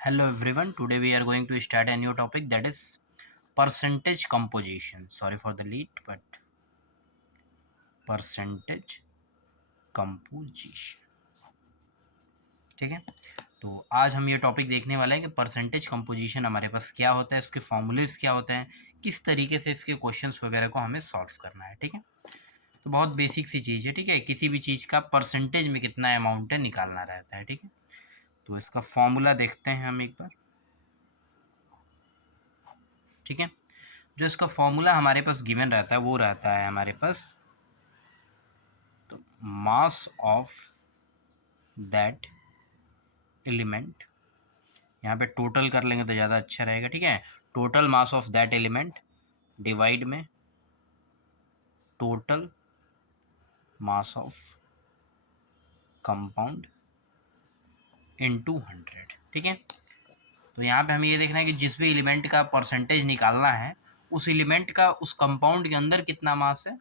Hello everyone, today we are going to start a new topic, that is percentage composition. Sorry for the late, but percentage composition. ठीक है, तो आज हम ये topic देखने वाले हैं कि परसेंटेज कंपोजिशन हमारे पास क्या होता है, इसके फॉर्मूलेस क्या होते हैं, किस तरीके से इसके क्वेश्चंस वगैरह को हमें सॉल्व करना है। ठीक है, तो बहुत बेसिक सी चीज़ है। ठीक है, किसी भी चीज़ का परसेंटेज में कितना अमाउंट है निकालना रहता है। ठीक है, तो इसका फॉर्मूला देखते हैं हम एक बार। ठीक है, जो इसका फॉर्मूला हमारे पास गिवन रहता है वो रहता है हमारे पास, तो मास ऑफ दैट एलिमेंट, यहाँ पे टोटल कर लेंगे तो ज़्यादा अच्छा रहेगा। ठीक है, total mass of that element divide में total mass of compound into 100। ठीक है, तो यहाँ पे हमें ये देखना है कि जिस भी एलिमेंट का परसेंटेज निकालना है उस एलिमेंट का उस कंपाउंड के अंदर कितना मास है,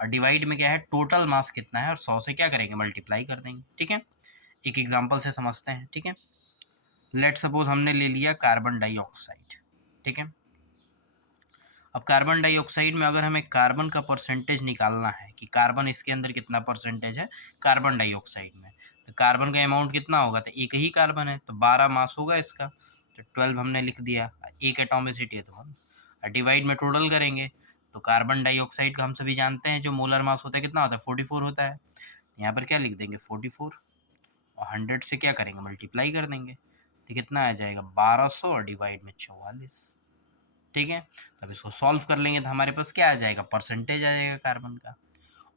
और डिवाइड में क्या है टोटल मास कितना है, और 100 से क्या करेंगे मल्टीप्लाई कर देंगे। ठीक है, एक एग्जांपल से समझते हैं। ठीक है, लेट सपोज हमने ले लिया कार्बन डाइऑक्साइड। ठीक है, अब कार्बन डाइऑक्साइड में अगर हमें कार्बन का परसेंटेज निकालना है कि कार्बन इसके अंदर कितना परसेंटेज है कार्बन डाइऑक्साइड में, तो कार्बन का अमाउंट कितना होगा, तो एक ही कार्बन है तो 12 मास होगा इसका, तो 12 हमने लिख दिया। एक एटॉमिसिटी है तो हम डिवाइड में टोटल करेंगे, तो कार्बन डाइऑक्साइड का हम सभी जानते हैं जो मोलर मास होता है कितना होता है 44 होता है। यहाँ पर क्या लिख देंगे 44, और 100 से क्या करेंगे मल्टीप्लाई कर देंगे, तो कितना आ जाएगा 1200 और डिवाइड में 44। ठीक है, तब इसको सॉल्व कर लेंगे तो हमारे पास क्या आ जाएगा परसेंटेज आ जाएगा कार्बन का।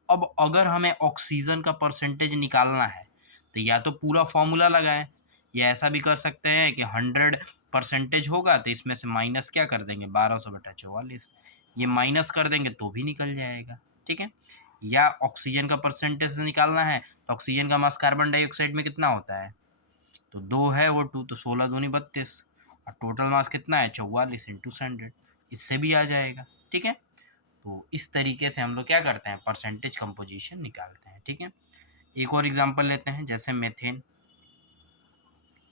अब अगर हमें ऑक्सीजन का परसेंटेज निकालना है तो या तो पूरा फॉर्मूला लगाएं, या ऐसा भी कर सकते हैं कि 100% होगा तो इसमें से माइनस क्या कर देंगे 1200/44, ये माइनस कर देंगे तो भी निकल जाएगा। ठीक है, या ऑक्सीजन का परसेंटेज निकालना है तो ऑक्सीजन का मास कार्बन डाइऑक्साइड में कितना होता है, तो 2 है वो 2, तो 16 दूनी 32, और टोटल मास कितना है 44 इंटू 100, इससे भी आ जाएगा। ठीक है, तो इस तरीके से हम लोग क्या करते हैं परसेंटेज कंपोजिशन निकालते हैं। ठीक है, एक और एग्जांपल लेते हैं जैसे मेथेन।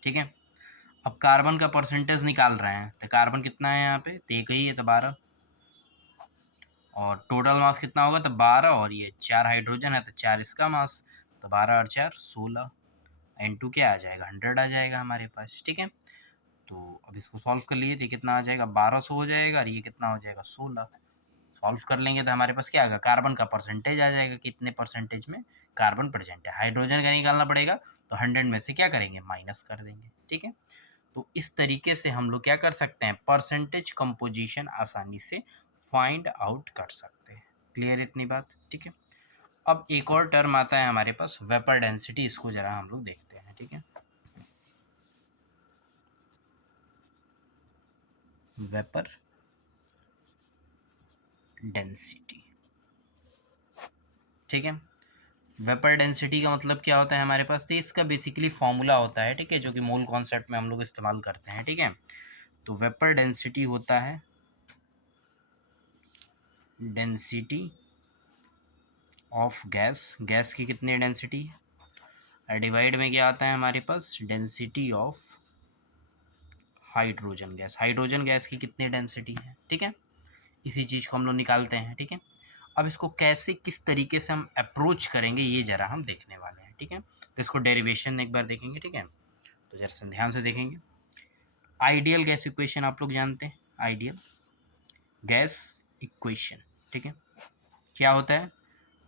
ठीक है, अब कार्बन का परसेंटेज निकाल रहे हैं तो कार्बन कितना है यहाँ पे, तो एक ही है तो 12, और टोटल मास कितना होगा तो 12, और ये 4 हाइड्रोजन है तो 4 इसका मास, तो 12 और 4 16, N2 क्या आ जाएगा 100 आ जाएगा हमारे पास। ठीक है, तो अब इसको सॉल्व कर लिए तो कितना आ जाएगा 1200 हो जाएगा, और ये कितना हो जाएगा 16। सॉल्व कर लेंगे तो हमारे पास क्या आएगा कार्बन का परसेंटेज आ जाएगा, कितने परसेंटेज में कार्बन प्रेजेंट है। हाइड्रोजन का निकालना पड़ेगा तो 100 में से क्या करेंगे माइनस कर देंगे। ठीक है, तो इस तरीके से हम लोग क्या कर सकते हैं परसेंटेज कंपोजिशन आसानी से फाइंड आउट कर सकते हैं। क्लियर इतनी बात। ठीक है, अब एक और टर्म आता है हमारे पास वेपर डेंसिटी, इसको जरा हम लोग देखते हैं। ठीक है, वेपर डेंसिटी। ठीक है, वेपर डेंसिटी का मतलब क्या होता है हमारे पास, तो इसका बेसिकली फॉर्मूला होता है। ठीक है, जो कि मोल कॉन्सेप्ट में हम लोग इस्तेमाल करते हैं। ठीक है, तो वेपर डेंसिटी होता है डेंसिटी ऑफ गैस, गैस की कितनी डेंसिटी है, डिवाइड में क्या आता है हमारे पास density of hydrogen gas, hydrogen gas की कितनी डेंसिटी है। ठीक है, इसी चीज़ को हम लोग निकालते हैं। ठीक है, अब इसको कैसे किस तरीके से हम अप्रोच करेंगे ये जरा हम देखने वाले हैं। ठीक है, तो इसको डेरिवेशन एक बार देखेंगे। ठीक है, तो जरा ध्यान से देखेंगे। आइडियल गैस इक्वेशन आप लोग जानते हैं, आइडियल गैस इक्वेशन। ठीक है, क्या होता है,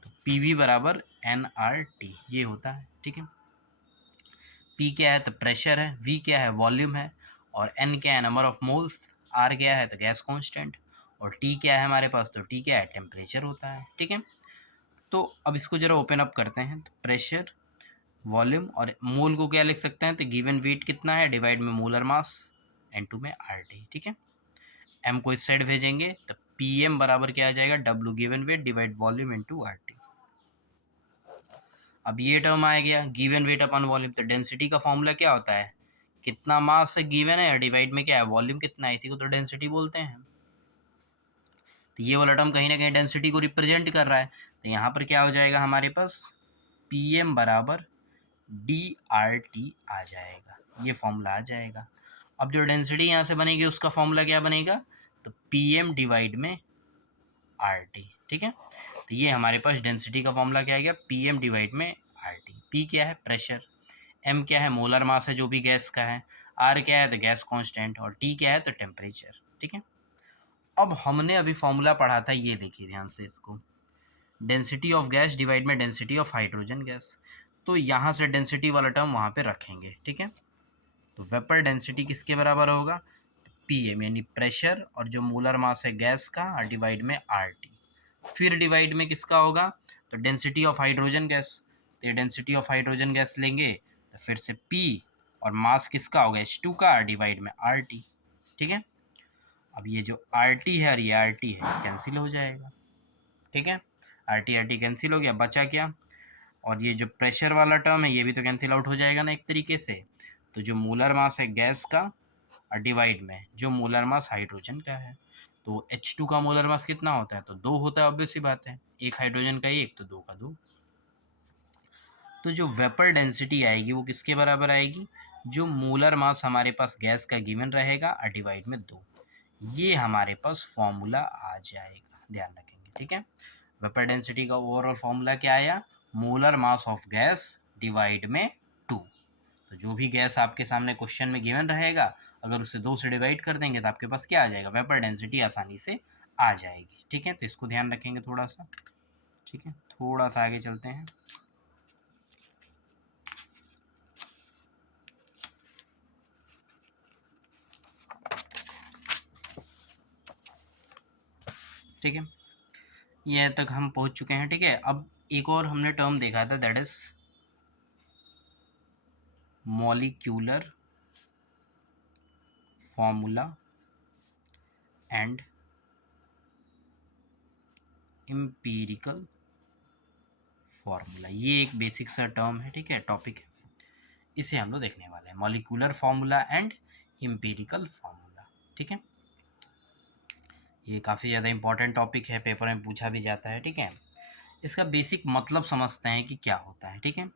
तो पी वी बराबर एन आर टी, ये होता है। ठीक है, पी क्या है तो प्रेशर है, वी क्या है वॉल्यूम है, और एन क्या है नंबर ऑफ मोल्स, आर क्या है तो गैस कांस्टेंट, और टी क्या है हमारे पास, तो टी क्या है टेम्परेचर होता है। ठीक है, तो अब इसको जरा ओपन अप करते हैं, तो प्रेशर वॉल्यूम और मोल को क्या लिख सकते हैं, तो गिवन वेट कितना है डिवाइड में मोलर मास N2 में RT। ठीक है, एम को इस साइड भेजेंगे तो पी एम बराबर क्या आ जाएगा W given weight divide volume into RT। अब ये टर्म आ गया गिवन वेट अपन वॉल्यूम, तो डेंसिटी का फॉर्मूला क्या होता है, कितना मास गिवन है डिवाइड में क्या है वॉल्यूम कितना है, इसी को तो डेंसिटी बोलते हैं। तो ये वाला टर्म कहीं ना कहीं डेंसिटी को रिप्रेजेंट कर रहा है, तो यहाँ पर क्या हो जाएगा हमारे पास पी एम बराबर डी आर टी आ जाएगा। ये फॉर्मूला आ जाएगा। अब जो डेंसिटी यहाँ से बनेगी उसका फॉर्मूला क्या बनेगा, तो PM डिवाइड में RT, ठीक है। तो ये हमारे पास डेंसिटी का फॉर्मूला क्या आ गया, PM डिवाइड में RT। P क्या है, प्रेशर, M क्या है, मोलर मास है जो भी गैस का है, R क्या है, तो गैस कांस्टेंट, और T क्या है, तो टेम्परेचर, ठीक है। अब हमने अभी फॉर्मूला पढ़ा था, ये देखिए ध्यान से इसको, डेंसिटी ऑफ गैस डिवाइड में डेंसिटी ऑफ हाइड्रोजन गैस। तो यहाँ से डेंसिटी वाला टर्म वहाँ पे रखेंगे, ठीक है। तो वेपर डेंसिटी किसके बराबर होगा, PM यानी प्रेशर, और जो मोलर मास है गैस का, डिवाइड में RT। फिर डिवाइड में किसका होगा, तो डेंसिटी ऑफ हाइड्रोजन गैस। तो ये डेंसिटी ऑफ हाइड्रोजन गैस लेंगे तो फिर से P, और मास किसका होगा, H2 का, डिवाइड में RT, ठीक है। अब ये जो RT है और ये RT है कैंसिल हो जाएगा, ठीक है। RT कैंसिल हो गया, बचा क्या, और ये जो प्रेशर वाला टर्म है ये भी तो कैंसिल आउट हो जाएगा ना एक तरीके से। तो जो मोलर मास है गैस का, और डिवाइड में जो मोलर मास हाइड्रोजन का है, तो H2 का मोलर मास कितना होता है, तो 2 होता है, ऑब्वियस सी बात है, एक हाइड्रोजन का एक, तो 2 का 2। तो जो वेपर डेंसिटी आएगी वो किसके बराबर आएगी, जो मोलर मास हमारे पास गैस का गिवन रहेगा और डिवाइड में 2। ये हमारे पास फॉर्मूला आ जाएगा, ध्यान रखेंगे, ठीक है। वेपर डेंसिटी का ओवरऑल फॉर्मूला क्या आया, molar mass of gas divide में 2। तो जो भी गैस आपके सामने क्वेश्चन में गिवन रहेगा, अगर उसे 2 से डिवाइड कर देंगे तो आपके पास क्या आ जाएगा, वेपर डेंसिटी आसानी से आ जाएगी, ठीक है। तो इसको ध्यान रखेंगे थोड़ा सा, ठीक है। थोड़ा सा आगे चलते हैं, ठीक है। ये तक हम पहुंच चुके हैं, ठीक है। अब एक और हमने टर्म देखा था, that is molecular formula and empirical formula. ये एक बेसिक सा टर्म है, ठीक है, टॉपिक है, इसे हम लोग देखने वाले हैं, molecular formula and empirical formula, ठीक है। ये काफ़ी ज़्यादा इंपॉर्टेंट टॉपिक है, पेपर में पूछा भी जाता है, ठीक है। इसका बेसिक मतलब समझते हैं कि क्या होता है, ठीक है।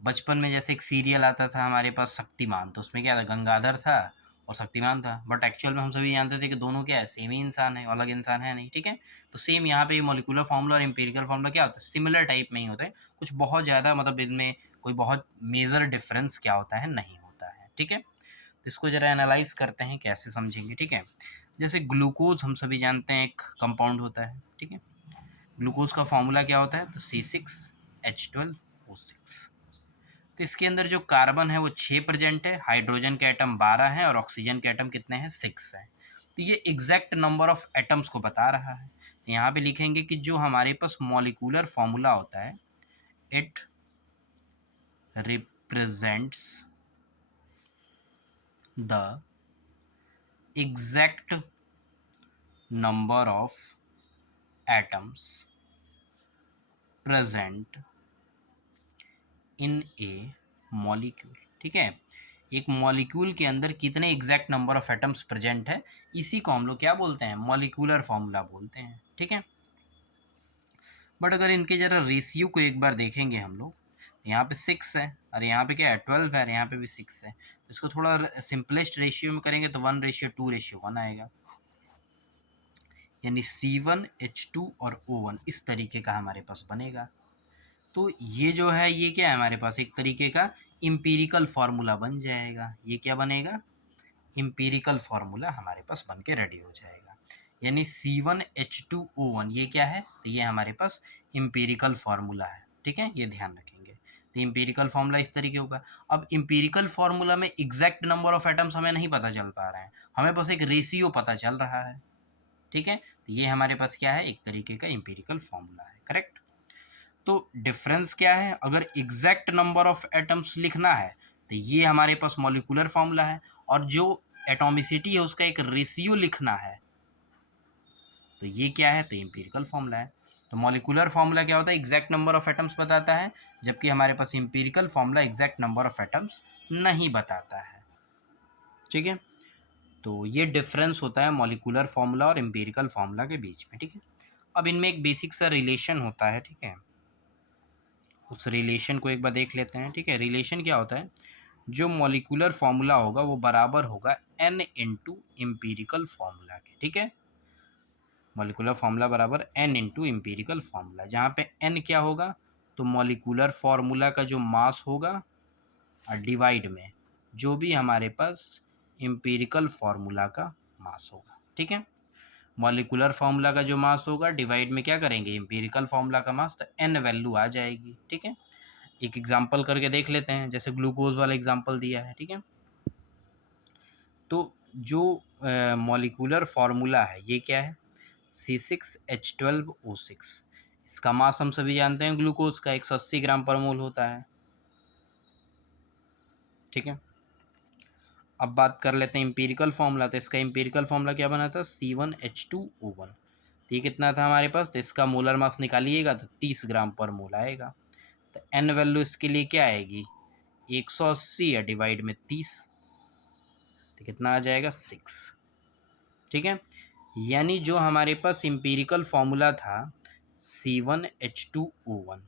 बचपन में जैसे एक सीरियल आता था हमारे पास शक्तिमान, तो उसमें क्या था, गंगाधर था और शक्तिमान था, बट एक्चुअल में हम सभी जानते थे कि दोनों क्या है, सेम ही इंसान है, अलग इंसान है नहीं, ठीक है। तो सेम यहाँ पे मॉलिक्यूलर फार्मूला और एम्पिरिकल फार्मूला क्या होता है, सिमिलर टाइप में ही होता है, कुछ बहुत ज़्यादा मतलब इनमें कोई बहुत मेजर डिफरेंस क्या होता है, नहीं होता है, ठीक है। तो इसको जरा एनालाइज करते हैं, कैसे समझेंगे, ठीक है। जैसे ग्लूकोज हम सभी जानते हैं एक कंपाउंड होता है, ठीक है। ग्लूकोज का फॉर्मूला क्या होता है, तो C6H12O6। तो इसके अंदर जो कार्बन है वो 6 प्रेजेंट है, हाइड्रोजन के एटम 12 हैं, और ऑक्सीजन के एटम कितने हैं, 6 हैं। तो ये एग्जैक्ट नंबर ऑफ एटम्स को बता रहा है। तो यहाँ पे लिखेंगे कि जो हमारे पास मॉलिक्यूलर फॉर्मूला होता है, it represents the exact number of atoms present in A molecule, ठीक है। एक मॉलिक्यूल के अंदर कितने exact number of atoms present है, इसी को हम लोग क्या बोलते हैं, मॉलिक्यूलर फॉर्मूला बोलते हैं, ठीक है। बट अगर इनके जरा रेशियो को एक बार देखेंगे हम लोग, यहाँ पे 6 है और यहाँ पे क्या है, 12 है, और यहाँ पे भी 6 है। तो इसको थोड़ा सिंपलेस्ट रेशियो में करेंगे तो 1:2:1 आएगा, यानी C1H2 और O1 इस तरीके का हमारे पास बनेगा। तो ये जो है ये क्या है, हमारे पास एक तरीके का इम्पीरिकल फार्मूला बन जाएगा। ये क्या बनेगा, इम्पीरिकल फार्मूला हमारे पास बन के रेडी हो जाएगा, यानी C1H2O1 ये क्या है, तो ये हमारे पास इम्पीरिकल फार्मूला है, ठीक है। ये ध्यान रखेंगे, तो इम्पीरिकल फार्मूला इस तरीके होगा। अब इम्पीरिकल फार्मूला में एग्जैक्ट नंबर ऑफ एटम्स हमें नहीं पता चल पा रहे हैं, हमें बस एक रेशियो पता चल रहा है, ठीक है। तो ये हमारे पास क्या है, एक तरीके का इम्पीरिकल फार्मूला है, करेक्ट। तो डिफरेंस क्या है, अगर एग्जैक्ट नंबर ऑफ एटम्स लिखना है तो ये हमारे पास मॉलिक्यूलर फार्मूला है, और जो एटॉमिसिटी है उसका एक रेशियो लिखना है तो ये क्या है, तो एम्पिरिकल फार्मूला है। तो मॉलिक्यूलर फार्मूला क्या होता है, एग्जैक्ट नंबर ऑफ एटम्स बताता है, जबकि हमारे पास empirical formula exact number of atoms नहीं बताता है, ठीक है। तो ये डिफरेंस होता है मॉलिक्यूलर फार्मूला और एम्पिरिकल फार्मूला के बीच में, ठीक है। अब इनमें एक बेसिक सा रिलेशन होता है, ठीक है, उस रिलेशन को एक बार देख लेते हैं, ठीक है। रिलेशन क्या होता है, जो मॉलिक्यूलर फॉर्मूला होगा वो बराबर होगा n इंटू एम्पिरिकल फॉर्मूला के, ठीक है। मॉलिक्यूलर फॉर्मूला बराबर n इंटू एम्पिरिकल फॉर्मूला, जहाँ पे n क्या होगा, तो मॉलिक्यूलर फॉर्मूला का जो मास होगा और डिवाइड में जो भी हमारे पास एम्पिरिकल फार्मूला का मास होगा, ठीक है। मॉलिक्यूलर फार्मूला का जो मास होगा डिवाइड में क्या करेंगे, एम्पिरिकल फार्मूला का मास, तो एन वैल्यू आ जाएगी, ठीक है। एक एग्जांपल करके देख लेते हैं, जैसे ग्लूकोज वाला एग्जांपल दिया है, ठीक है। तो जो मॉलिक्यूलर फार्मूला है ये क्या है, C6H12O6। इसका मास हम सभी जानते हैं ग्लूकोज का 180 ग्राम पर मोल होता है, ठीक है। अब बात कर लेते हैं एम्पिरिकल फार्मूला, तो इसका एम्पिरिकल फार्मूला क्या बना था, C1H2O1। तो ये कितना था हमारे पास, तो इसका मोलर मास निकालिएगा तो 30 ग्राम पर मोल आएगा। तो एन वैल्यू इसके लिए क्या आएगी, 180 है डिवाइड में 30, तो कितना आ जाएगा 6, ठीक है। यानी जो हमारे पास एम्पिरिकल फार्मूला था C1H2O1,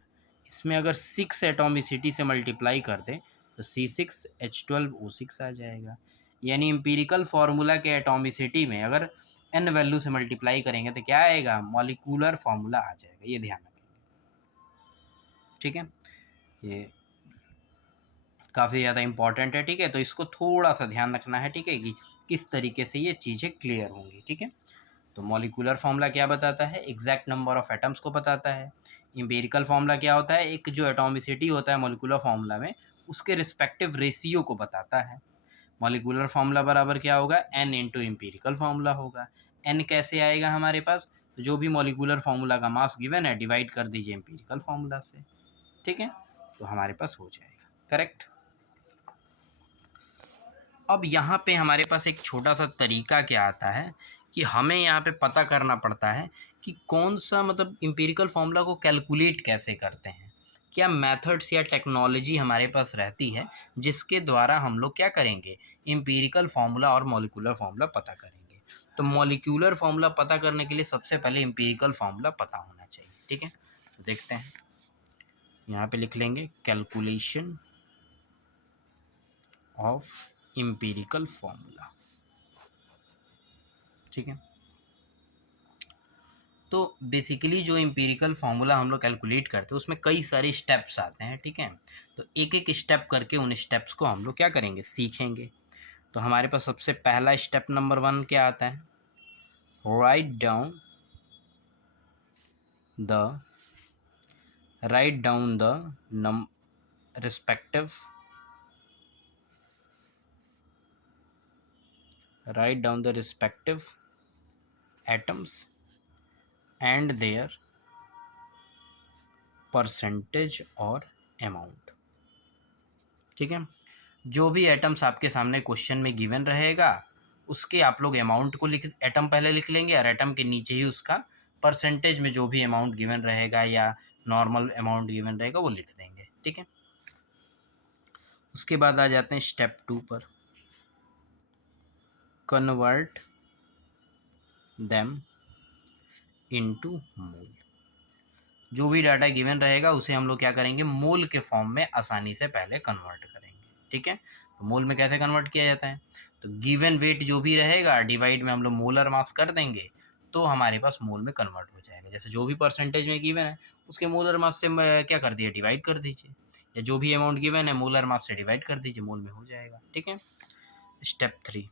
इसमें अगर 6 एटॉमिसिटी से मल्टीप्लाई कर दें तो C6H12O6 आ जाएगा। यानी एम्पिरिकल फार्मूला के एटॉमिसिटी में अगर n वैल्यू से मल्टीप्लाई करेंगे तो क्या आएगा, मॉलिक्यूलर फार्मूला आ जाएगा, ये ध्यान रखेंगे, ठीक है। ये काफ़ी ज़्यादा इंपॉर्टेंट है, ठीक है। तो इसको थोड़ा सा ध्यान रखना है, ठीक है, कि किस तरीके से ये चीज़ें क्लियर होंगी, ठीक है। तो मॉलिक्यूलर फार्मूला क्या बताता है, एग्जैक्ट नंबर ऑफ एटम्स को बताता है। एम्पिरिकल फार्मूला क्या होता है, एक जो एटॉमिसिटी होता है मॉलिक्यूलर फार्मूला में उसके रिस्पेक्टिव रेशियो को बताता है। मॉलिक्यूलर फार्मूला बराबर क्या होगा, n इंटू एम्पिरिकल फार्मूला होगा। n कैसे आएगा हमारे पास, तो जो भी मॉलिक्यूलर फार्मूला का मास गिवन है डिवाइड कर दीजिए एम्पिरिकल फार्मूला से, ठीक है, तो हमारे पास हो जाएगा, करेक्ट। अब यहाँ पे हमारे पास एक छोटा सा तरीका क्या आता है कि हमें यहाँ पे पता करना पड़ता है कि कौन सा मतलब एम्पिरिकल फार्मूला को कैलकुलेट कैसे करते हैं, क्या मेथड्स या टेक्नोलॉजी हमारे पास रहती है जिसके द्वारा हम लोग क्या करेंगे, एम्पिरिकल फार्मूला और मॉलिक्यूलर फार्मूला पता करेंगे। तो मॉलिक्यूलर फार्मूला पता करने के लिए सबसे पहले एम्पिरिकल फार्मूला पता होना चाहिए, ठीक है। तो देखते हैं, यहाँ पे लिख लेंगे कैलकुलेशन ऑफ एम्पिरिकल फार्मूला, ठीक है। तो बेसिकली जो एम्पिरिकल फार्मूला हम लोग कैलकुलेट करते हैं उसमें कई सारे स्टेप्स आते हैं, ठीक है। तो एक एक स्टेप करके उन स्टेप्स को हम लोग क्या करेंगे, सीखेंगे। तो हमारे पास सबसे पहला स्टेप नंबर 1 क्या आता है, write down the respective atoms and their percentage और अमाउंट, ठीक है। जो भी एटम्स आपके सामने क्वेश्चन में गिवन रहेगा उसके आप लोग अमाउंट को एटम पहले लिख लेंगे और एटम के नीचे ही उसका परसेंटेज में जो भी अमाउंट गिवन रहेगा या नॉर्मल अमाउंट गिवन रहेगा वो लिख देंगे, ठीक है। उसके बाद आ जाते हैं स्टेप 2 पर, कन्वर्ट देम इनटू मोल। जो भी डाटा गिवन रहेगा उसे हम लोग क्या करेंगे, मोल के फॉर्म में आसानी से पहले कन्वर्ट करेंगे, ठीक है। तो मोल में कैसे कन्वर्ट किया जाता है, तो गिवन वेट जो भी रहेगा डिवाइड में हम लोग मोलर मास कर देंगे तो हमारे पास मोल में कन्वर्ट हो जाएगा। जैसे जो भी परसेंटेज में गिवन है उसके मोलर मास से क्या कर दिए, डिवाइड कर दीजिए, या जो भी अमाउंट गिवन है मोलर मास से डिवाइड कर दीजिए, मोल में हो जाएगा, ठीक है। स्टेप 3,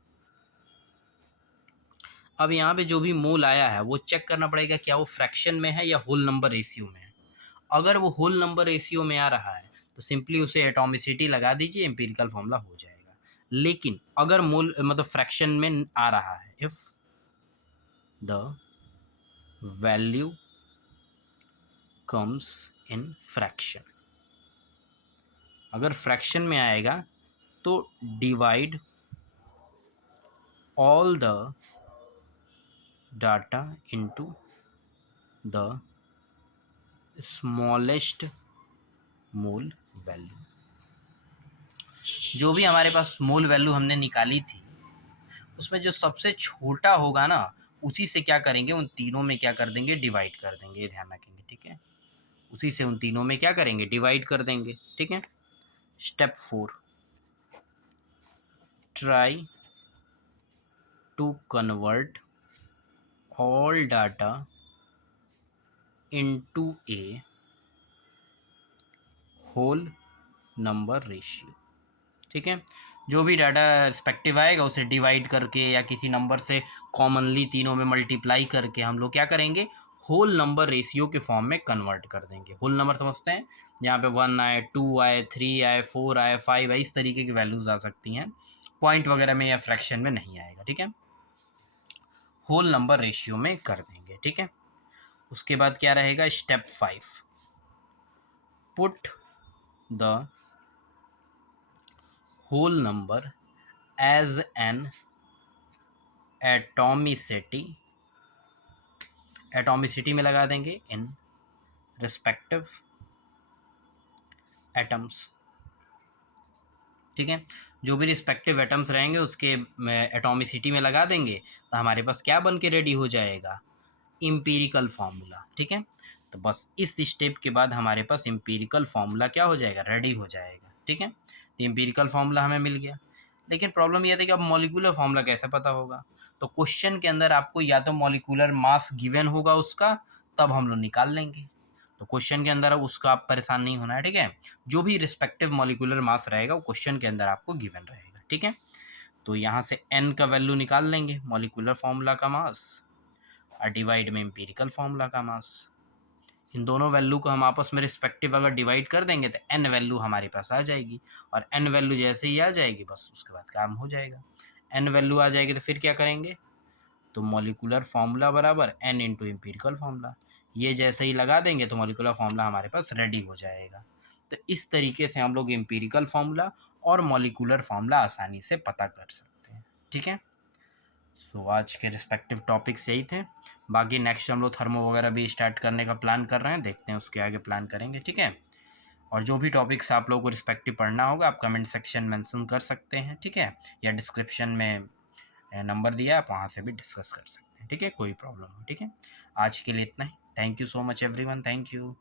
अब यहाँ पे जो भी मोल आया है वो चेक करना पड़ेगा क्या वो फ्रैक्शन में है या होल नंबर रेशियो में है। अगर वो होल नंबर रेशियो में आ रहा है तो सिंपली उसे एटॉमिसिटी लगा दीजिए, एम्पिरिकल फॉर्मूला हो जाएगा। लेकिन अगर मोल मतलब फ्रैक्शन में आ रहा है, if the value comes in fraction, अगर फ्रैक्शन में आएगा तो divide all the data into the smallest mole value. जो भी हमारे पास मोल वैल्यू हमने निकाली थी उसमें जो सबसे छोटा होगा ना उसी से क्या करेंगे, उन तीनों में क्या कर देंगे, डिवाइड कर देंगे, ये ध्यान रखेंगे, ठीक है। उसी से उन तीनों में क्या करेंगे, डिवाइड कर देंगे, ठीक है। Step 4, try to convert all data into a whole number ratio। ठीक है, जो भी डाटा रिस्पेक्टिव आएगा उसे डिवाइड करके या किसी नंबर से कॉमनली तीनों में मल्टीप्लाई करके हम लोग क्या करेंगे, होल नंबर रेशियो के फॉर्म में कन्वर्ट कर देंगे। होल नंबर समझते हैं, जहाँ पे 1 आए, 2 आए, 3 आए, 4 आए, 5 आए, इस तरीके की वैल्यूज आ सकती हैं, पॉइंट वगैरह में या फ्रैक्शन में नहीं आएगा। ठीक है, होल नंबर रेशियो में कर देंगे। ठीक है, उसके बाद क्या रहेगा, step 5, put the whole number as n atomicity, atomicity में लगा देंगे इन रिस्पेक्टिव एटम्स। ठीक है, जो भी रिस्पेक्टिव एटम्स रहेंगे उसके एटॉमिसिटी में लगा देंगे, तो हमारे पास क्या बन के रेडी हो जाएगा, इम्पीरिकल फार्मूला। ठीक है, तो बस इस स्टेप के बाद हमारे पास इम्पीरिकल फार्मूला क्या हो जाएगा, रेडी हो जाएगा। ठीक है, तो इम्पीरिकल फार्मूला हमें मिल गया, लेकिन प्रॉब्लम यह थी कि अब मॉलिक्यूलर फार्मूला कैसे पता होगा। तो क्वेश्चन के अंदर आपको या तो मॉलिक्यूलर मास गिवन होगा उसका, तब हम लोग निकाल लेंगे। तो क्वेश्चन के अंदर अब उसका आप परेशान नहीं होना है। ठीक है, जो भी रिस्पेक्टिव मॉलिक्यूलर मास रहेगा वो क्वेश्चन के अंदर आपको गिवन रहेगा। ठीक है, तो यहाँ से n का वैल्यू निकाल लेंगे, मॉलिक्यूलर फार्मूला का मास, और डिवाइड में एम्पिरिकल फार्मूला का मास। इन दोनों वैल्यू को हम आपस में रिस्पेक्टिव अगर डिवाइड कर देंगे तो n वैल्यू हमारे पास आ जाएगी, और n वैल्यू जैसे ही आ जाएगी बस उसके बाद काम हो जाएगा। n वैल्यू आ जाएगी तो फिर क्या करेंगे, तो मॉलिक्यूलर फार्मूला बराबर n इंटू एम्पिरिकल फार्मूला, ये जैसे ही लगा देंगे तो मॉलिक्यूलर फार्मूला हमारे पास रेडी हो जाएगा। तो इस तरीके से हम लोग एम्पिरिकल फार्मूला और मॉलिक्यूलर फार्मूला आसानी से पता कर सकते हैं। ठीक है, सो आज के रिस्पेक्टिव टॉपिक्स यही थे। बाकी नेक्स्ट हम लोग थर्मो वगैरह भी स्टार्ट करने का प्लान कर रहे हैं, देखते हैं उसके आगे प्लान करेंगे। ठीक है, और जो भी टॉपिक्स आप लोगों को रिस्पेक्टिव पढ़ना होगा आप कमेंट सेक्शन मेंशन कर सकते हैं। ठीक है, या डिस्क्रिप्शन में नंबर दिया, आप वहाँ से भी डिस्कस कर सकते हैं। ठीक है, कोई प्रॉब्लम हो। ठीक है, आज के लिए इतना ही। Thank you so much everyone, thank you.